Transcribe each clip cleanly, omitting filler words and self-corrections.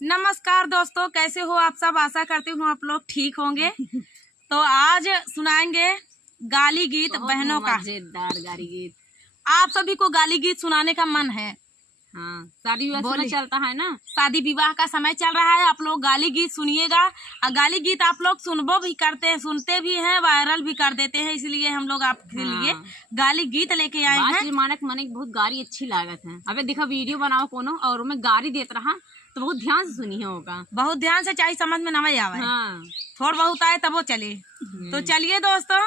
नमस्कार दोस्तों, कैसे हो आप सब। आशा करती हूँ आप लोग ठीक होंगे। तो आज सुनाएंगे गाली गीत बहनों का। मजेदार गाली गीत। आप सभी को गाली गीत सुनाने का मन है? हाँ, शादी विवाह में चलता है ना। शादी विवाह का समय चल रहा है, आप लोग गाली गीत सुनिएगा। और गाली गीत आप लोग सुनबो भी करते हैं, सुनते भी हैं, वायरल भी कर देते हैं। इसलिए हम लोग आपके लिए गाली गीत लेके आए हैं। मानक मने बहुत गाली अच्छी लागत है। अबे देखा वीडियो बनाओ कोनो और मैं गाली देत रहा तो बहुत ध्यान से सुनी होगा। बहुत ध्यान से, चाहे समझ में नहीं आवे। हाँ, थोड़ा बहुत आए तब वो चले। तो चलिए दोस्तों,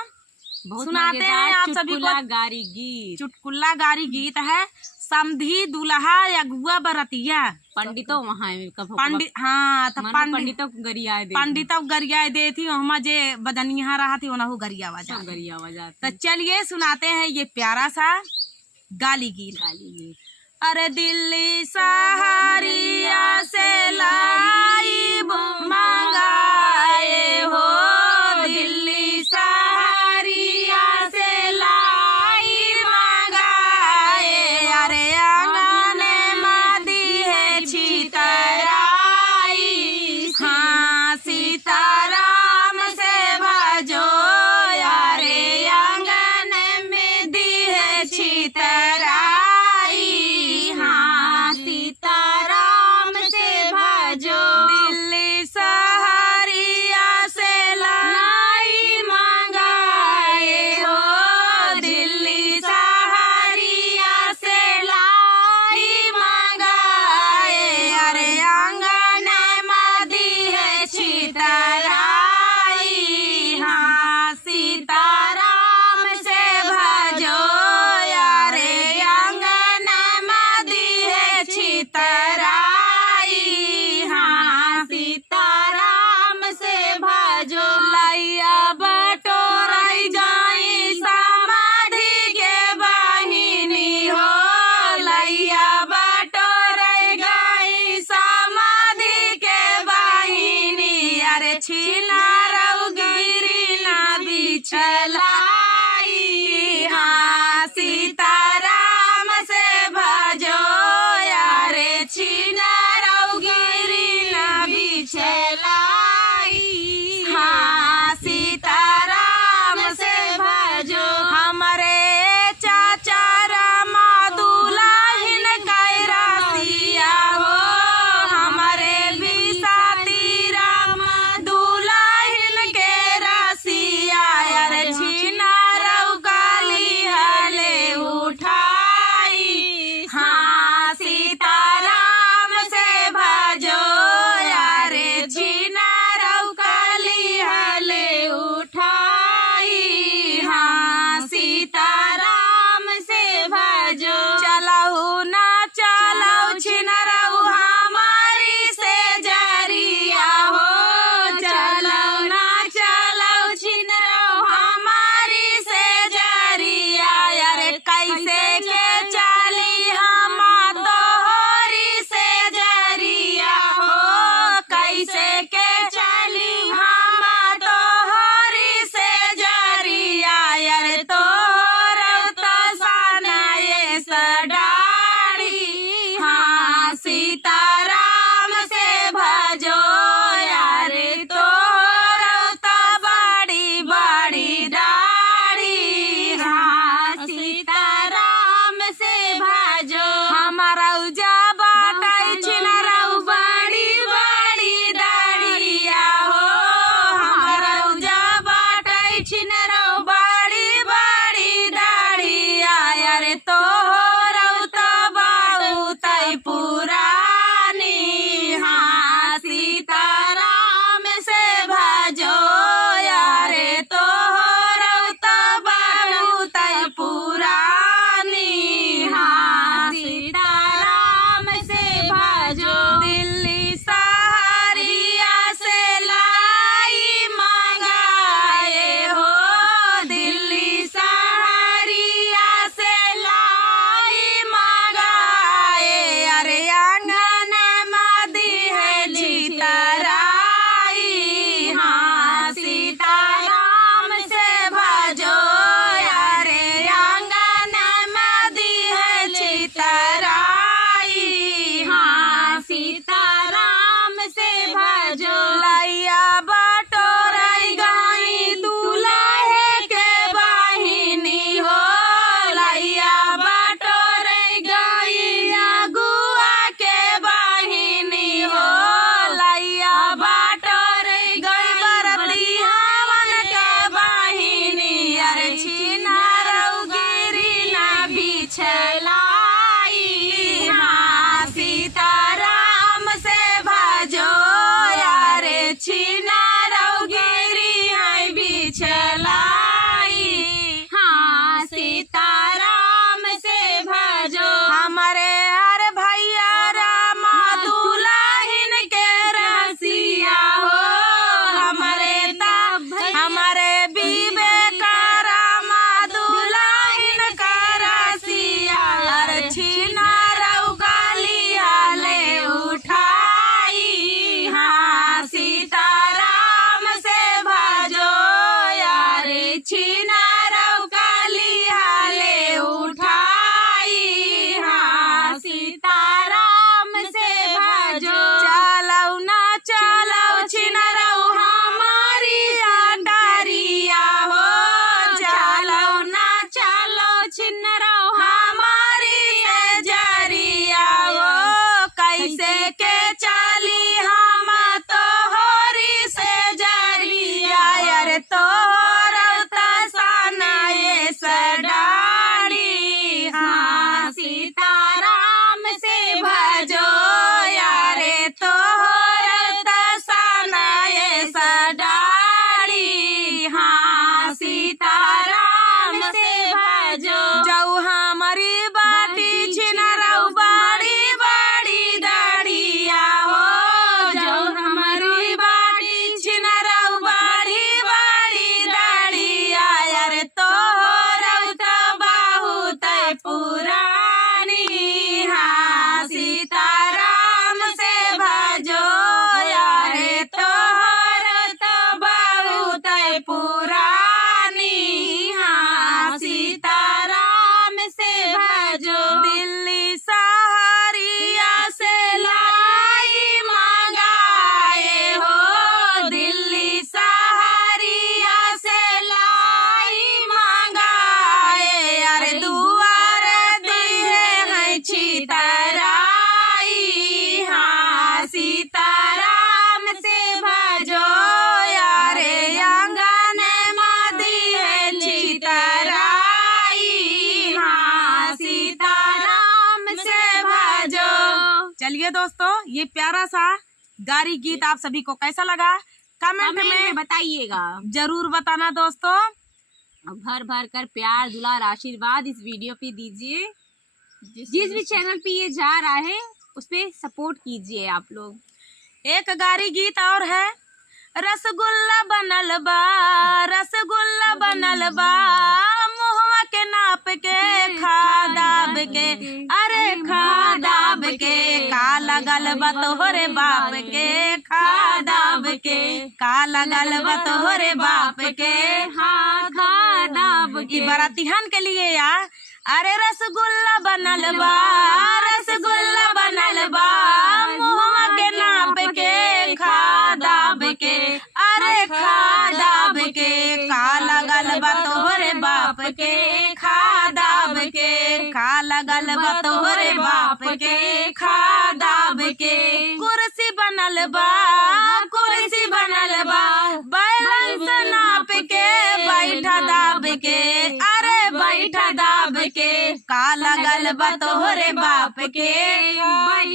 सुनाते हैं आप सभी को गाली गीत। चुटकुला गाली गीत है। समधी दुल्हा या गुआ बरतिया पंडितों वहाँ पंडित, हाँ तो पंडितों गरिया दे थी वहाँ जे बदनिया रहा थी वह गरिया वजह। तो चलिए सुनाते हैं ये प्यारा सा गाली गीत। अरे दिल्ली सहारिया से लाई मंगाए हो, दिल्ली सहारिया से लाई मंगाए। अरे आंगन मादी है छितराई, हाँ सीताराम से भजो। अरे आंगन में दी है छितराई, दिल्ली सहारिया से लाई मंगाए हो, दिल्ली सहारिया से लाई मंगाए। अरे आंगन मादी है छितराई, हाँ सीताराम से भजो। अरे आंगन मादी है छितराई, सीताराम से भजो। लैया बटोराई जाई समाधि के बहिनी हो, लैया बटोराई गई समाधि के बहिनी। अरे छीना रऊ गिरी ना बिछलाई, हाँ सीताराम से भजो। अरे छीना रऊ गिरी ना बिछलाई, हाँ सीताराम से भजो। हमारे चाचा रामा दुल्हन कैरासिया हो, हमारे बिसाती राम दुल्हन के रसिया। अरे छीना रऊ गाली हले उठाई, हाँ सीताराम से भजो। अरे छीना रऊ गाली हले उठाई, हाँ सीताराम से भजो। चलहु ना चलऊ छीना रऊ हमारी से जरिया हो, चलऊ ना चलऊ छीना रऊ हमारी से जरिया। अरे कैसे के चली हम तोहरी से जरिया हो, कैसे के चली हम तोहरी से जरिया। अरे तोहर तो सनाए सडारी, हाँ सीताराम से भजो। अरे तोहर तो बड़ी बड़ी दाढ़ी, हाँ सीताराम से भजो। हमारा उजा बाटाई छिना रऊ बड़ी बड़ी दाढ़िया हो, हमारा उजा बाटाई छिना रऊ बड़ी बड़ी दाढ़िया। अरे तोहरऊ तो बाऊ तई पुरानी, हाँ सीताराम ये प्यारा सा गारी गीत आप सभी को कैसा लगा कमेंट में बताइएगा। जरूर बताना दोस्तों। भर भर कर प्यार दुलार आशीर्वाद इस वीडियो पे दीजिए। जिस भी चैनल पे ये जा रहा है उस पे सपोर्ट कीजिए आप लोग। एक गारी गीत और है, रसगुल्ला बनल बा, रसगुल्ला बनल बा, मुहवा के नाप के खा दाब के, अरे खा दाब के, का लगल बा तोहरे बाप के, खा दाब के, का लगल बा तोहरे बाप के, हाँ खा दाब के। बरातिहन के लिए या अरे रसगुल्ला बनल बा, रसगुल्ला बनल बा, मुहवा के नाप के खा दाब के, अरे खा दाब के, का लगल बा तोहरे बाप के, खा दाब के, का लगल बा तोहरे बाप के, खा दाब के। कुर्सी बनल बा, कुर्सी बनल बा, बैलन से नाप के बैठा दाब के, अरे बैठा दाब के, का लगल बा तोहरे बाप के,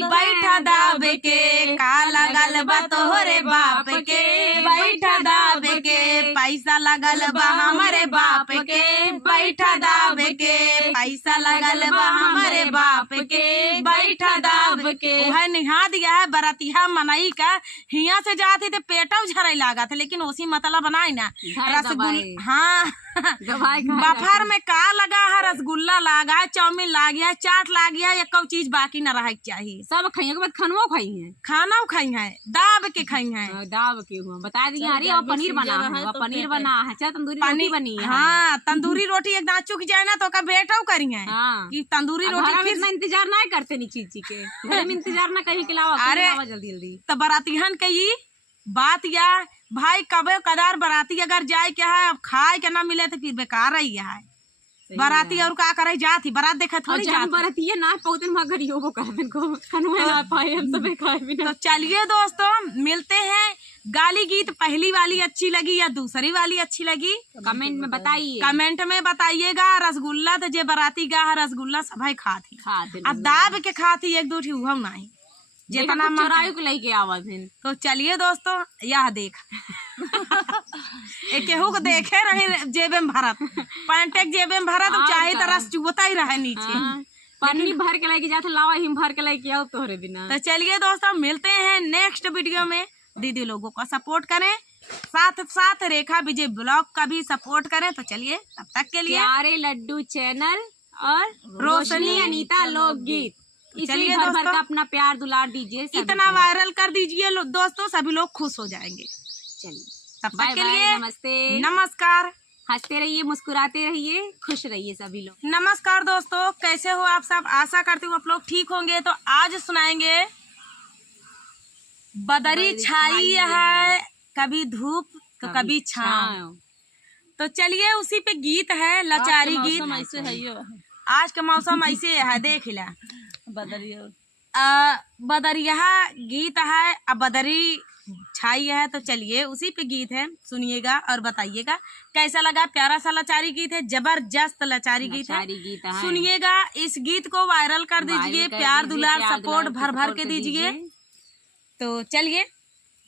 बैठा दाब के, का लगल बा तोहरे बाप के, बैठा दाब के, पैसा लगल बा हमारे बाप के, बैठा दाब के, पैसा लगल बा हमारे बाप के, बैठा दाब के। वह निहा दिया है बरातिया मनई का, हिया से जाती थे पेटा झरई लागा थे, लेकिन उसी मतलब बनाई ना रसगुल्ला। हाँ बफर में का लगा है, रसगुल्ला लगा है, चाउमीन ला गया है, चाट ला गया है, एक चीज बाकी न रह चाहिए। सब खाइए के बाद खानवो खाई है, खाना खाई है, दाब के खाई है, दाब के हुआ बता दी। अरे और पनीर बना है, पनीर बना है, चाहे तंदूरी रोटी बनी है। हाँ तंदूरी रोटी एकदम चुक जाए ना तो का बेटा करी है कि तंदूरी रोटी फिर इतना इंतजार ना करते नहीं चीज के घर में इंतजार ना कहीं के अलावा। अरे जल्दी जल्दी तो बरातिहन के ये बात या भाई कबे कदार बराती अगर जाए क्या है, अब खाए के ना मिले तो फिर बेकार ही है। बराती और का करे जाती बारात देखे थोड़ी जाती बराती है ना पौधन मगर यो वो कहते को खनवा ना पाए हम सब खाए बिना। तो चलिए दोस्तों मिलते हैं। गाली गीत पहली वाली अच्छी लगी या दूसरी वाली अच्छी लगी कमेंट में बताइए, कमेंट में बताइएगा। रसगुल्ला तो जे बराती गा रसगुल्ला सभी खाती अब दाब के खाती एक दो हुआ नहीं जितना चोराई को लेके आवाज है। तो चलिए दोस्तों यह देख केहू को देखे रहे जेबे में भरत पैंटेक जेबे में भरत चाहे तो रस चुबता ही रहे नीचे पानी भर के लेके जाते लावा हिम भर के लेके आओ तोहरे बिना। तो चलिए दोस्तों मिलते हैं नेक्स्ट वीडियो में। दीदी लोगों का सपोर्ट करें, साथ साथ रेखा विजय ब्लॉग का भी सपोर्ट करें। तो चलिए तब तक के लिए प्यारे लड्डू चैनल और रोशनी अनीता लोकगीत चलिए भर भर का अपना प्यार दुलार दीजिए, इतना वायरल कर दीजिए दोस्तों, सभी लोग खुश हो जाएंगे। चलिए तब तक के लिए नमस्ते नमस्कार। हंसते रहिए, मुस्कुराते रहिए, खुश रहिए सभी लोग। नमस्कार दोस्तों, कैसे हो आप सब? आशा करती हूँ आप लोग ठीक होंगे। तो आज सुनाएंगे बदरी छाई है, कभी धूप तो कभी छाँव। तो चलिए उसी पे गीत है, लाचारी गीत। ऐसे है आज का मौसम ऐसे है, देख ला बदरिया गीत है, अब बदरी छाई है। तो चलिए उसी पे गीत है, सुनिएगा और बताइएगा कैसा लगा। प्यारा सा लाचारी गीत है, जबरदस्त लाचारी गीत है, सुनिएगा। इस गीत को वायरल कर दीजिए, प्यार दुलार सपोर्ट भर भर के दीजिए। तो चलिए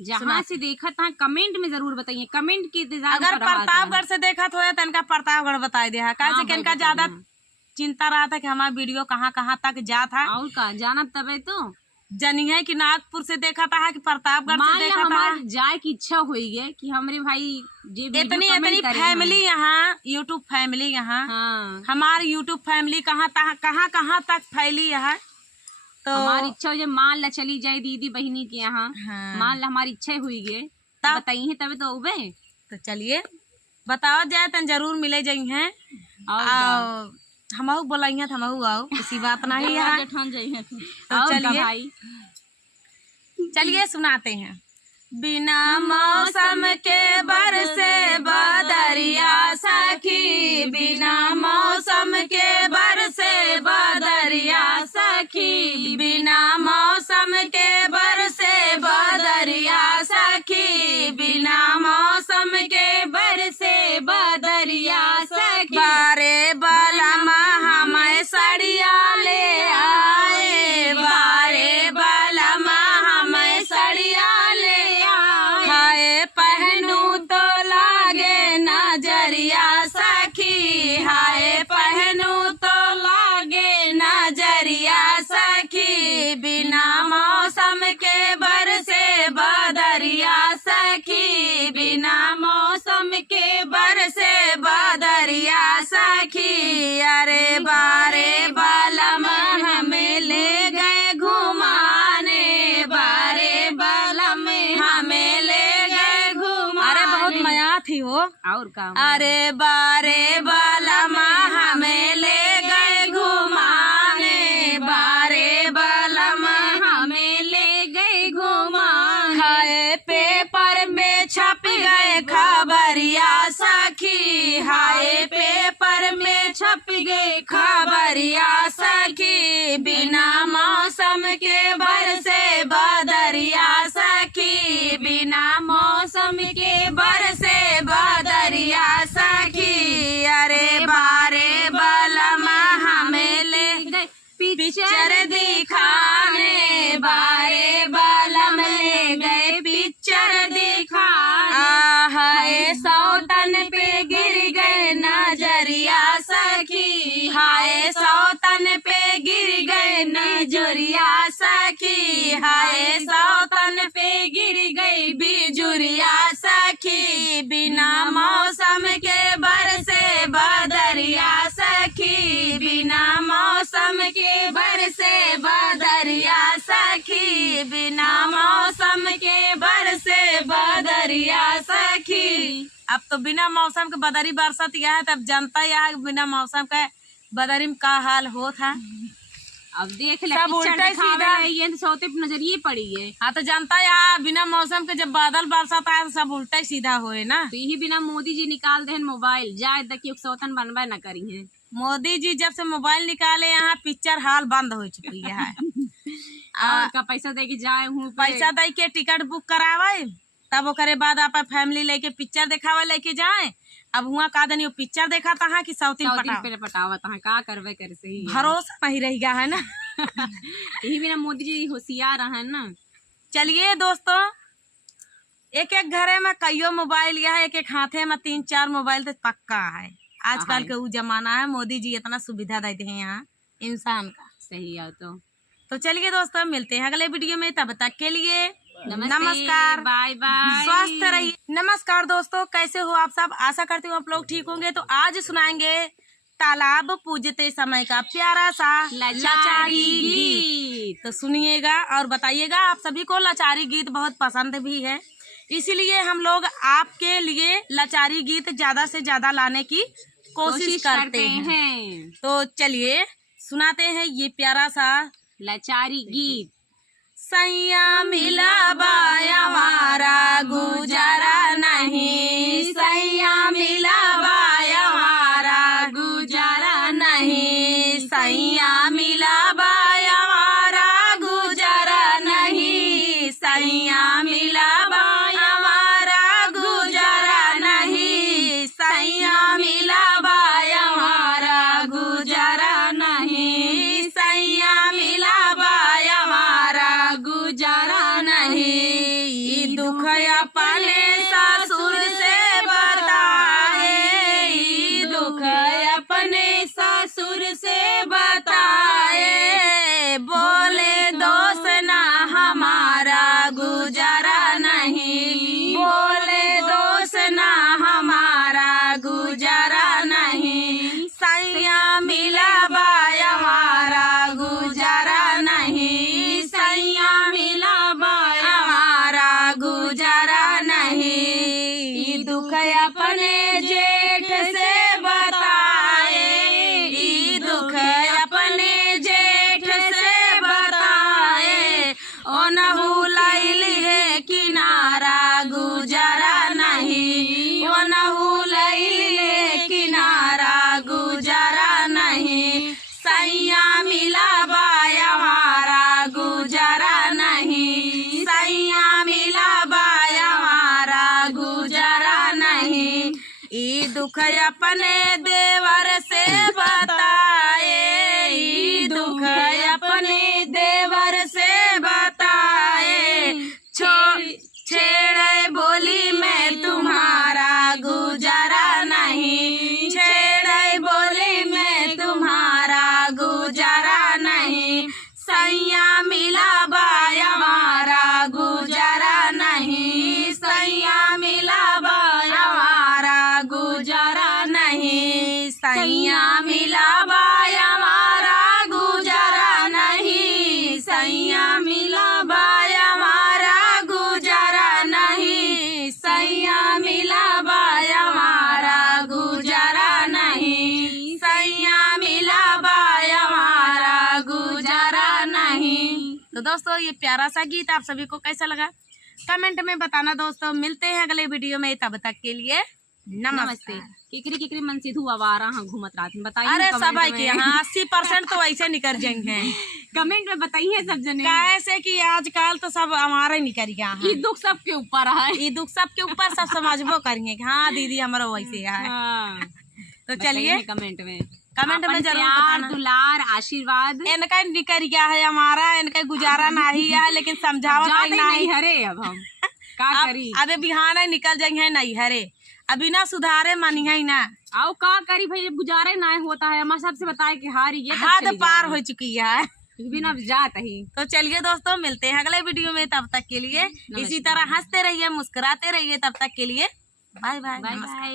जहाँ से देखा था कमेंट में जरूर बताइए, कमेंट की अगर प्रतापगढ़ से देखा तो इनका प्रतापगढ़ बता दिया है, कैसे इनका ज्यादा चिंता रहा था कि हमारा वीडियो कहाँ कहाँ तक जा था और का जाना तबे तो जनी है कि नागपुर से देखा था कि प्रतापगढ़ से देखा था। जाए की इच्छा हुई है कि हमारे भाई इतनी फैमिली यहाँ यूट्यूब फैमिली यहाँ हमारी यूट्यूब फैमिली कहाँ तक फैली है। तो हमारी इच्छा हो मान ला चली जाए दीदी बहनी के यहाँ, मान ला हमारी इच्छा हुई है तब बताइए तबे तो उबे। तो चलिए बताओ जाए तो जरूर मिले जाई हैं और हमहू बोलाई है हमहू आओ, इसी बात नहीं है। तो चलिए सुनाते हैं। बिना मौसम के बरसे बदरिया सखी, बिना मौसम के बरसे बदरिया सखी, बिना मौसम के बरसे बदरिया सखी, बिना मौसम के बरसे बदरिया सखी। बारे बलमा हमें सड़िया ले आए, बारे बलमा सखी, बिना मौसम के बरसे बदरिया सखी। अरे बारे बालम हमें ले गए घुमाने, बारे बालम हमें ले गए घुमाने। अरे बहुत मया थी वो। और का? अरे बारे बालम हमें ले गए घुमाने, बारे बालम हमें ले गए घुमाने। हाय पेपर में छप गए खबरिया सखी, हाय पेपर में छप गए खबरिया सखी। बिना मौसम के बरसे बदरिया सखी, बिना मौसम के बरसे बदरिया सखी। अरे बारे बालम हमें ले गए पिक्चर दिखाने, बारे बालम ले गए पिक्चर दिखाने। हाय सौतन पे गिर गए नजरिया सखी, हाय सौतन पे गिर गए नजरिया सखी, हाय सौतन पे गिर गई बिजुरिया सखी। बिना मौसम के बरसे बदरिया सखी, बिना मौसम के बरसे बदरिया सखी, बिना मौसम के बरसे बदरिया सखी। अब तो बिना मौसम के बदरी बरसत यह है, तब जनता यह बिना मौसम के बदरी में का हाल हो था। अब देख ले सब उल्टा सीधा ये सौते पे नजरिए पड़ी है। हाँ तो जनता यहाँ बिना मौसम के जब बादल बरसाता है तो सब उल्टा सीधा होए ना। तो यही बिना मोदी जी निकाल दे मोबाइल, जाए देखिए सौतन बनवा न करी है। मोदी जी जब से मोबाइल निकाले यहाँ पिक्चर हाल बंद हो चुकी है। और का पैसा दे के जाए हूँ, पैसा दे के टिकट बुक करावे, तब ओकरे बाद आप फैमिली लेके पिक्चर दिखावे लेके जाए। अब हुआ का दनी पिक्चर देखा था कि सौतीन पटावा था का करवे करे सही भरोसा नहीं रह गया है ना। यही बिना मोदी जी होशियार है ना। चलिए दोस्तों, एक एक घरे में कईयो मोबाइल या है, एक एक हाथे में 3-4 मोबाइल तो पक्का है। आजकल के वो जमाना है, मोदी जी इतना सुविधा देते हैं यहाँ इंसान का। सही है। तो चलिए दोस्तों, मिलते हैं अगले वीडियो में, तब तक के लिए नमस्कार, बाय बाय, स्वस्थ रहिए। नमस्कार दोस्तों, कैसे हो आप सब? आशा करती हूँ आप लोग ठीक होंगे। तो आज सुनाएंगे तालाब पूजते समय का प्यारा सा लाचारी गीत। तो सुनिएगा और बताइएगा। आप सभी को लाचारी गीत बहुत पसंद भी है, इसीलिए हम लोग आपके लिए लाचारी गीत ज्यादा से ज्यादा लाने की कोशिश करते हैं। तो चलिए सुनाते हैं ये प्यारा सा लाचारी गीत। सैया मिला बाया हमारा गुजारा नहीं, सैया मिला बाया हमारा गुजारा नहीं, सैया मिला बाया हमारा गुजारा नहीं, सैया मिला बाया हमारा गुजारा नहीं, सैया मिला बाया हमारा गुजारा नहीं, सैया मिला बाया हमारा गुजारा नहीं। दुख अपने ससुर से बताए, दुख अपने ससुर से बताए, बोले दोस्त ना हमारा गुजारा नहीं, बोले दोस्त ना हमारा गुजारा नहीं, सैया मिला बाया हमारा गुजारा नहीं, सैया मिला बाया हमारा गुजारा नहीं। दुख अपने जेठ से बताए, दुख अपने जेठ से बताए, ओ नहु लाइल है किनारा गुजारा नहीं, ओ नहु लाइल है किनारा गुजारा नहीं, सैया मिला बाया हमारा गुजारा नहीं, सैया मिला बाया हमारा गुजारा नहीं। ई दुख अपने देवर से बताए, ई दुख अपने देवर से बताए, छेड़े बोली में तुम्हारा गुजारा नहीं, छेड़े बोली में तुम्हारा गुजारा नहीं, सैया मिला बाया हमारा गुजारा नहीं, सैया ये प्यारा सा गीत आप सभी को कैसा लगा कमेंट में बताना दोस्तों। मिलते हैं अगले वीडियो में, तब तक के लिए नमस्ते। किकरी किकरी मन सिद्धू आवारा हाँ घूमत रात में बताइए अरे कमेंट सब में। के यहाँ 80% तो ऐसे निकल जाएंगे। कमेंट में बताइए सब जने। कैसे कि आजकल तो सब हमारे निकल गया है। ये दुख सबके ऊपर है, ये दुख सबके ऊपर सब समझबो करेंगे कि हाँ दीदी हमारा वैसे है। हाँ। तो चलिए कमेंट में में जरूर प्यार बताना। दुलार आशीर्वाद इनका निकल गया है हमारा, इनका गुजारा नहीं है, लेकिन समझावा जाते नहीं नहीं हरे अब हम का करी। अबे बिहान निकल जाएंगे नहीं हरे, अभी ना सुधारे मानी है ना। आओ का करी भाई, गुजारे ना होता है। हमारे सबसे बताए कि हारी ये हद पार हो चुकी है। बिना जात ही। तो चलिए दोस्तों मिलते हैं अगले वीडियो में, तब तक के लिए इसी तरह हंसते रहिए मुस्कुराते रहिए। तब तक के लिए बाय बाय। By by.